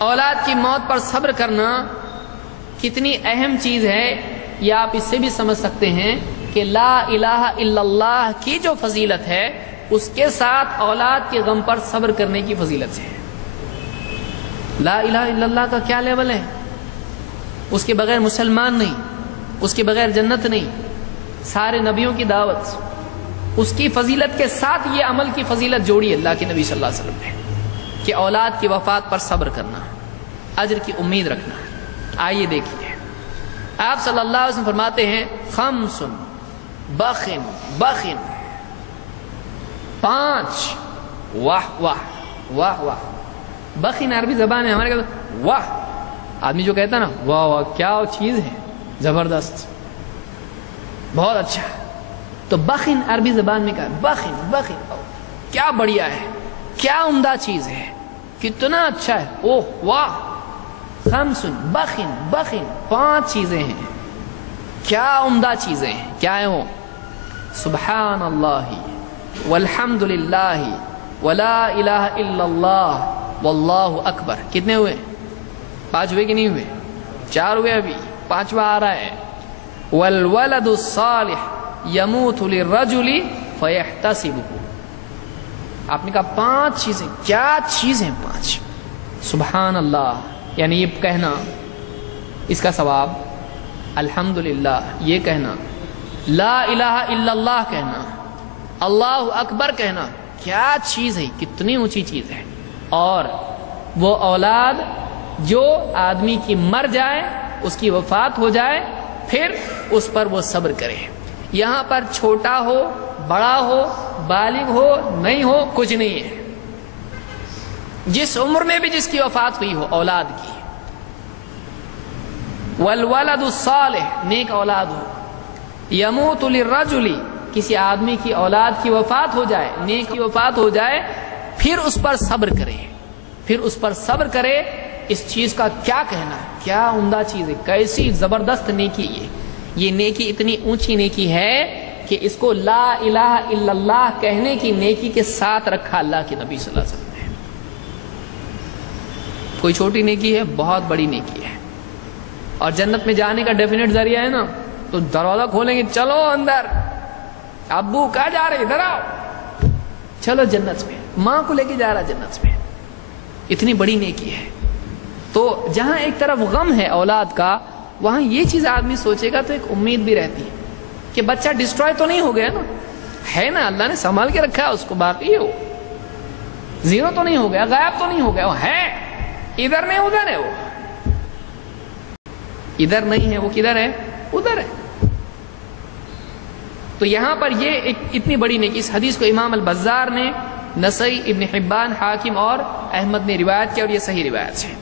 اولاد کی موت پر صبر کرنا کتنی اہم چیز ہے، یہ آپ اس سے بھی سمجھ سکتے ہیں کہ لا الہ الا اللہ کی جو فضیلت ہے اس کے ساتھ اولاد کے غم پر صبر کرنے کی فضیلت ہے۔ لا الہ الا اللہ کا کیا لیول ہے؟ اس کے بغیر مسلمان نہیں، اس کے بغیر جنت نہیں، سارے نبیوں کی دعوت، اس کی فضیلت کے ساتھ یہ عمل کی فضیلت جوڑی اللہ کے نبی صلی اللہ علیہ وسلم نے کہ اولاد کی وفات پر صبر کرنا، اجر کی امید رکھنا۔ آئیے دیکھیے، آپ صلی اللہ علیہ وسلم فرماتے ہیں خمس بخن بخن، 5 واہ واہ واہ واہ۔ بخن عربی زبان ہے، ہمارے کہتے واہ، آدمی جو کہتا ہے نا واہ واہ کیا چیز ہے، زبردست، بہت اچھا، تو بخن عربی زبان میں کہا بخن بخن، کیا بڑھیا ہے، کیا عمدہ چیز ہے، کتنا اچھا ہے، اوہ واہ۔ خمس بخن بخن، 5 چیزیں ہیں، کیا عمدہ چیزیں ہیں، کیا ہیں وہ؟ سبحان اللہ والحمد للہ ولا الہ الا اللہ واللہ اکبر۔ کتنے ہوئے؟ 5 ہوئے کہ نہیں ہوئے؟ 4 ہوئے، ابھی 5واں آ رہا ہے۔ والولد الصالح یموت للرجل فیحتسبہ۔ آپ نے کہا 5 چیزیں، کیا چیزیں 5؟ سبحان اللہ یعنی یہ کہنا، اس کا ثواب، الحمدللہ یہ کہنا، لا الہ الا اللہ کہنا، اللہ اکبر کہنا، کیا چیز ہے، کتنی اونچی چیز ہے۔ اور وہ اولاد جو آدمی کی مر جائے، اس کی وفات ہو جائے، پھر اس پر وہ صبر کرے۔ یہاں پر چھوٹا ہو، بڑا ہو، بالغ ہو، نہیں ہو، کچھ نہیں ہے، جس عمر میں بھی جس کی وفات ہوئی ہو اولاد کی۔ والولد الصالح، نیک اولاد ہو، یموت للرجل، کسی آدمی کی اولاد کی وفات ہو جائے، نیک کی وفات ہو جائے، پھر اس پر صبر کرے، پھر اس پر صبر کرے۔ اس چیز کا کیا کہنا، کیا عمدہ چیز ہے، کیسی زبردست نیکی ہے۔ یہ نیکی اتنی اونچی نیکی ہے کہ اس کو لا الہ الا اللہ کہنے کی نیکی کے ساتھ رکھا اللہ کے نبی صلی اللہ علیہ وسلم نے۔ کوئی چھوٹی نیکی ہے، بہت بڑی نیکی ہے، اور جنت میں جانے کا ڈیفینیٹ ذریعہ ہے نا، تو دروازہ کھولیں گے، چلو اندر، ابو کہاں جا رہے، ادھر آؤ، چلو جنت میں، ماں کو لے کے جا رہا جنت میں، اتنی بڑی نیکی ہے۔ تو جہاں ایک طرف غم ہے اولاد کا، وہاں یہ چیز آدمی سوچے گا تو ایک امید بھی رہتی ہے کہ بچہ ڈسٹروائے تو نہیں ہو گیا نا، ہے نا، اللہ نے سنبھال کے رکھا ہے اس کو، باقی ہے وہ، زیرو تو نہیں ہو گیا، غائب تو نہیں ہو گیا، وہ ہے، ادھر نہیں ادھر ہے، وہ ادھر نہیں ہے، وہ کدھر ہے، ادھر ہے۔ تو یہاں پر یہ ایک اتنی بڑی نیکی، اس حدیث کو امام البزار نے، نسائی، ابن حبان، حاکم اور احمد نے روایت کیا، اور یہ صحیح روایت ہے۔